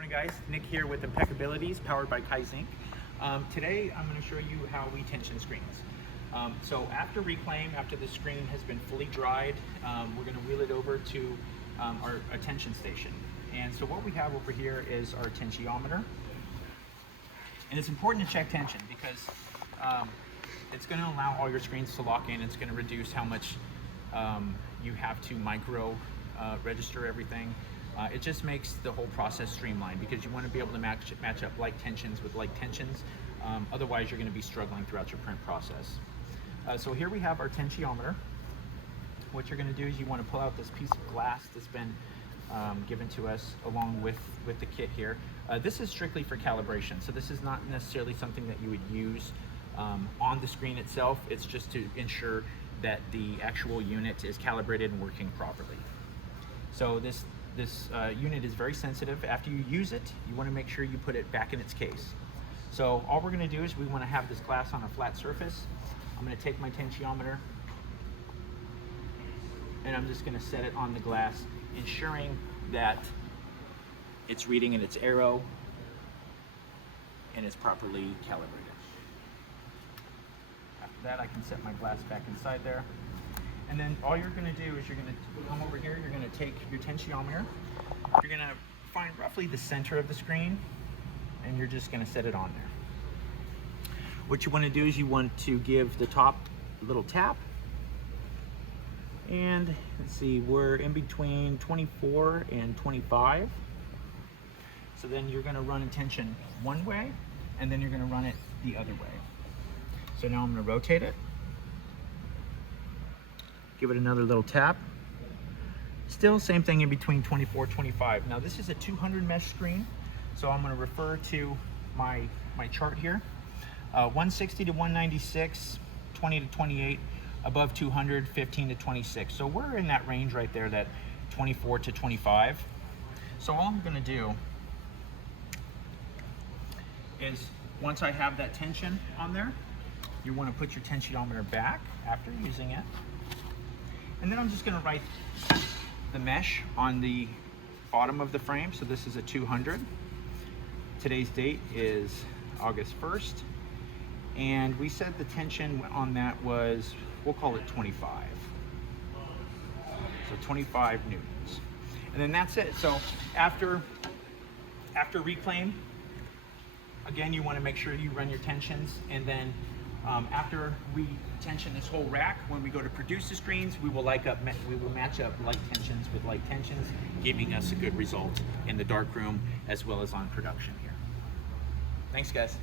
morning, guys. Nick here with Impeccabilities, powered by Kaizink. Today I'm going to show you how we tension screens. So after reclaim, after the screen has been fully dried, we're going to wheel it over to our tension station. And so what we have over here is our tensiometer. And it's important to check tension because it's going to allow all your screens to lock in. It's going to reduce how much you have to micro register everything. It just makes the whole process streamlined because you want to be able to match up like tensions with like tensions. Otherwise, you're going to be struggling throughout your print process. So here we have our tensiometer. What you're going to do is you want to pull out this piece of glass that's been given to us along with the kit here. This is strictly for calibration, so this is not necessarily something that you would use on the screen itself. It's just to ensure that the actual unit is calibrated and working properly. So this unit is very sensitive. After you use it, you want to make sure you put it back in its case. So all we're going to do is we want to have this glass on a flat surface. I'm going to take my tensiometer and I'm just going to set it on the glass, ensuring that it's reading in its arrow and it's properly calibrated. After that, I can set my glass back inside there. And then all you're going to do is you're going to come over here, you're going to take your tensiometer, you're going to find roughly the center of the screen, and you're just going to set it on there. What you want to do is you want to give the top a little tap, and let's see, we're in between 24 and 25. So then you're going to run a tension one way, and then you're going to run it the other way. So now I'm going to rotate it. Give it another little tap. Still same thing in between 24, 25. Now this is a 200 mesh screen, so I'm going to refer to my chart here. 160 to 196, 20 to 28, above 200, 15 to 26. So we're in that range right there, that 24 to 25. So all I'm going to do is, once I have that tension on there, you want to put your tensiometer back after using it. And then I'm just going to write the mesh on the bottom of the frame. So this is a 200. Today's date is August 1st. And we said the tension on that was, we'll call it 25. So 25 newtons. And then that's it. So after reclaim, again, you want to make sure you run your tensions. And then after we tension this whole rack, when we go to produce the screens, we will match up light tensions with light tensions, giving us a good result in the darkroom as well as on production here. Thanks, guys.